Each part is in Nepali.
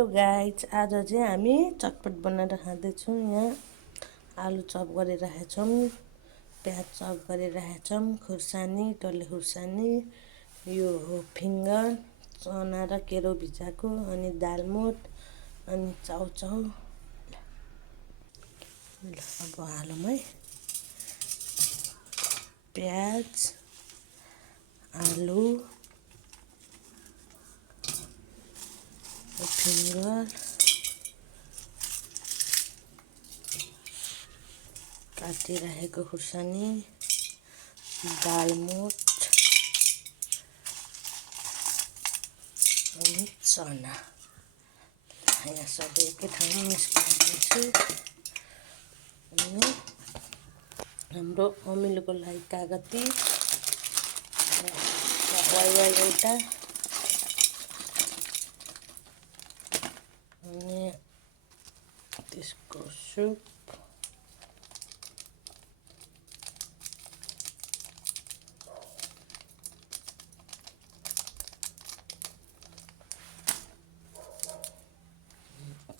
हेलो गाइज, आज चाहिँ हामी चटपट बनाएर खाँदैछौँ। यहाँ आलु चप गरिरहेछौँ, प्याज चप गरिरहेछौँ, खुर्सानी, डल्ले खुर्सानी, यो हो फिङ्गर, चना र केरो भिजाएको, अनि दालमोठ, अनि चाउचाउ। ल अब हालौँ है। प्याज, आलु, फिङ्गर, काटिरहेको खुर्सानी, दालमोठ, अनि चना। यहाँ सबै एकै ठाउँमा मिक्स गरिदिन्छु। अनि हाम्रो अमिलोको लागि कागती, वाइ एउटा, अनि त्यसको सुप,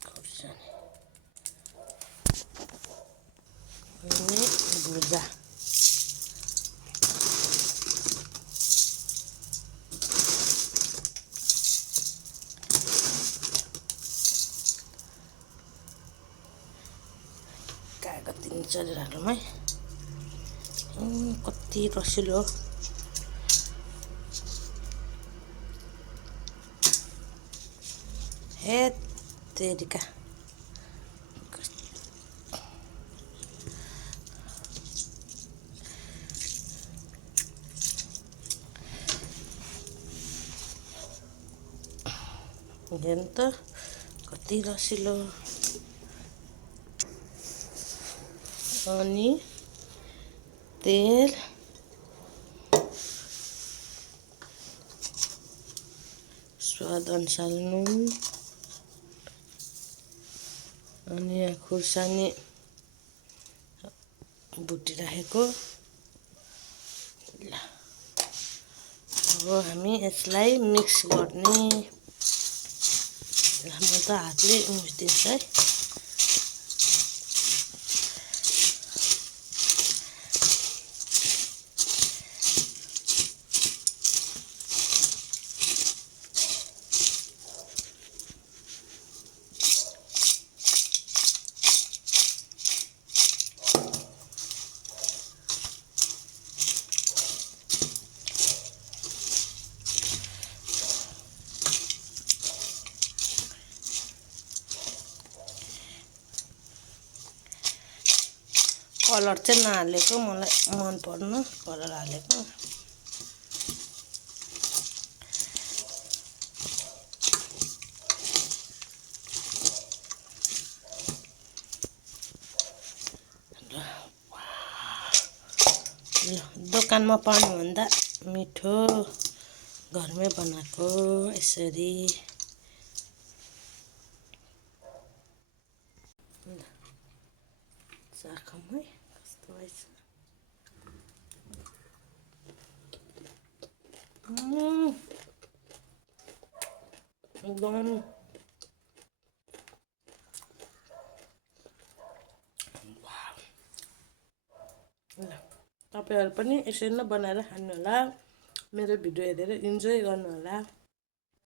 खुर्सानी, अनि भुजा। कागती चलेर हालौँ है। कति रसिलो। हे तेरिका, हेर्नु त कति रसिलो। अनि तेल, स्वाद अनुसार नुन, अनि यहाँ खुर्सानी भुटिराखेको। ल अब हामी यसलाई मिक्स गर्ने। म त हातले मुछिदिन्छु है। कलर चाहिँ नहालेको, मलाई मन पर्न कलर हालेको। दोकानमा पाउनुभन्दा मिठो घरमै बनाएको यसरी। चाखौँ है कस्तो भएछ। एकदम ल तपाईँहरू पनि यसरी नै बनाएर खानु होला। मेरो भिडियो हेरेर इन्जोय गर्नु होला।